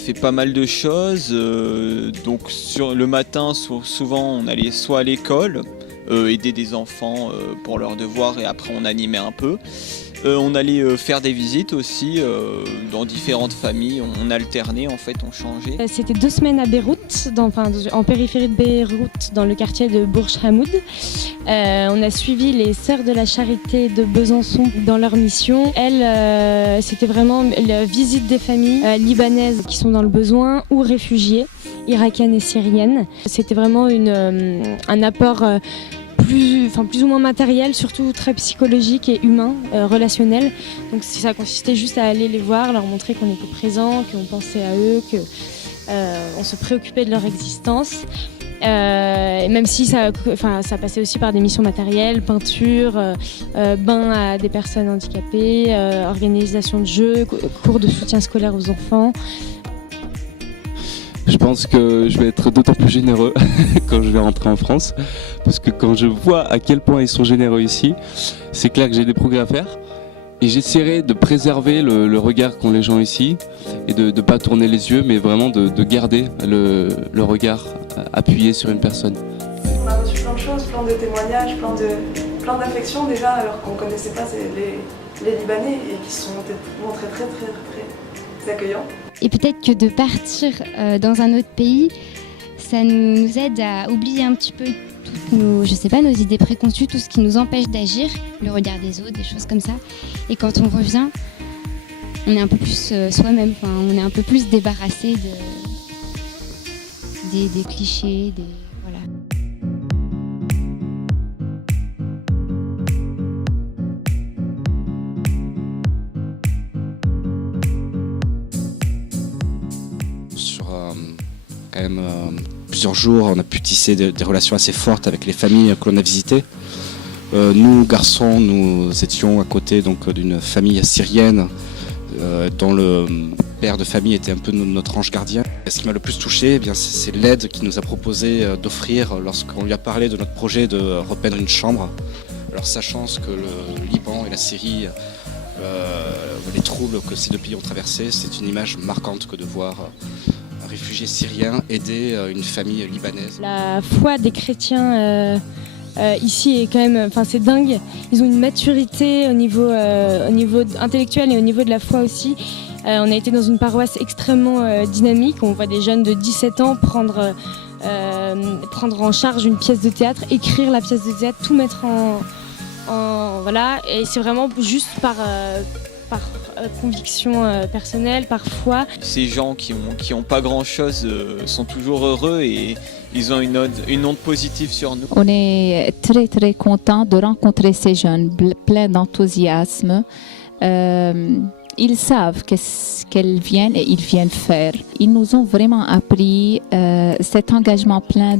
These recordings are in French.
fait pas mal de choses. Donc sur le matin, souvent on allait soit à l'école, aider des enfants pour leurs devoirs et après on animait un peu. On allait faire des visites aussi dans différentes familles, on alternait en fait, on changeait. C'était 2 semaines à Beyrouth, en périphérie de Beyrouth, dans le quartier de Bourj Hamoud. On a suivi les Sœurs de la Charité de Besançon dans leur mission. Elles, c'était vraiment la visite des familles libanaises qui sont dans le besoin ou réfugiées, irakiennes et syriennes. C'était vraiment un apport plus ou moins matériel, surtout très psychologique et humain, relationnel. Donc ça consistait juste à aller les voir, leur montrer qu'on était présent, qu'on pensait à eux, qu'on se préoccupait de leur existence. Et même si ça passait aussi par des missions matérielles, peinture, bain à des personnes handicapées, organisation de jeux, cours de soutien scolaire aux enfants. Je pense que je vais être d'autant plus généreux quand je vais rentrer en France, parce que quand je vois à quel point ils sont généreux ici, c'est clair que j'ai des progrès à faire. Et j'essaierai de préserver le regard qu'ont les gens ici et de ne pas tourner les yeux, mais vraiment de garder le regard appuyé sur une personne. On a reçu plein de choses, plein de témoignages, plein d'affections déjà, alors qu'on ne connaissait pas les Libanais et qui se sont montrés très accueillants. Et peut-être que de partir dans un autre pays, ça nous aide à oublier un petit peu toutes nos idées préconçues, tout ce qui nous empêche d'agir, le regard des autres, des choses comme ça. Et quand on revient, on est un peu plus soi-même, on est un peu plus débarrassé des clichés, voilà. Quand même plusieurs jours, on a pu tisser des relations assez fortes avec les familles que l'on a visitées. Nous, garçons, nous étions à côté d'une famille syrienne dont le père de famille était un peu notre ange gardien. Et ce qui m'a le plus touché, c'est l'aide qu'il nous a proposé d'offrir lorsqu'on lui a parlé de notre projet de repeindre une chambre. Alors sachant ce que le Liban et la Syrie, les troubles que ces deux pays ont traversés, c'est une image marquante que de voir réfugiés syriens aider une famille libanaise. La foi des chrétiens ici est quand même, c'est dingue. Ils ont une maturité au niveau intellectuel et au niveau de la foi aussi. On a été dans une paroisse extrêmement dynamique. On voit des jeunes de 17 ans prendre en charge une pièce de théâtre, écrire la pièce de théâtre, tout mettre voilà. Et c'est vraiment juste par conviction personnelle, par foi. Ces gens qui ont pas grand-chose sont toujours heureux et ils ont une onde positive sur nous. On est très très content de rencontrer ces jeunes pleins d'enthousiasme. Ils savent qu'est-ce qu'elles viennent et ils viennent faire. Ils nous ont vraiment appris cet engagement plein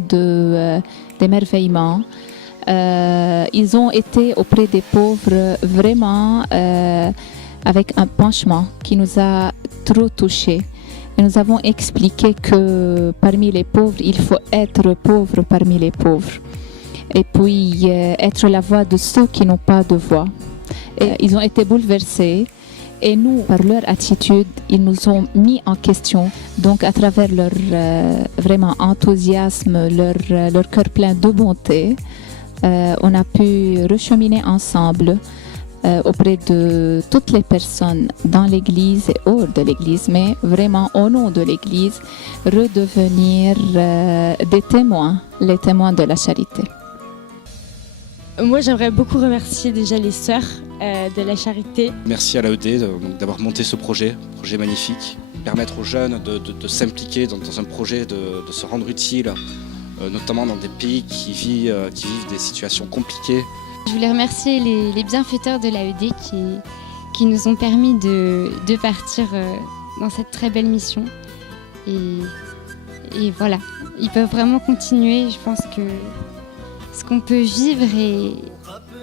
d'émerveillement. Ils ont été auprès des pauvres vraiment avec un penchement qui nous a trop touchés. Et nous avons expliqué que parmi les pauvres, il faut être pauvre parmi les pauvres. Et puis être la voix de ceux qui n'ont pas de voix. Et ils ont été bouleversés. Et nous, par leur attitude, ils nous ont mis en question. Donc à travers leur vraiment enthousiasme, leur cœur plein de bonté, on a pu recheminer ensemble auprès de toutes les personnes dans l'Église et hors de l'Église, mais vraiment au nom de l'Église, redevenir des témoins, les témoins de la charité. Moi, j'aimerais beaucoup remercier déjà les sœurs de la charité. Merci à l'AED d'avoir monté ce projet magnifique, permettre aux jeunes de s'impliquer dans un projet, de se rendre utile, notamment dans des pays qui vivent des situations compliquées. Je voulais remercier les bienfaiteurs de l'AED qui nous ont permis de partir dans cette très belle mission. Et voilà, ils peuvent vraiment continuer. Je pense que ce qu'on peut vivre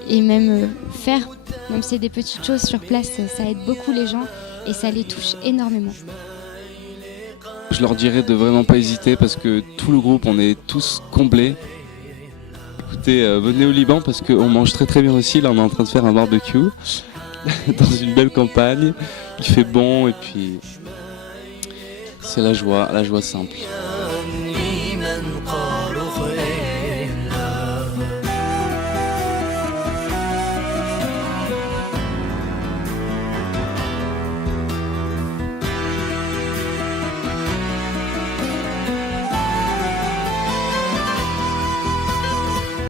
et même faire, même si c'est des petites choses sur place, ça aide beaucoup les gens et ça les touche énormément. Je leur dirais de vraiment pas hésiter parce que tout le groupe, on est tous comblés. Écoutez, venez au Liban parce qu'on mange très très bien aussi. Là, on est en train de faire un barbecue dans une belle campagne. Il fait bon et puis C'est la joie simple.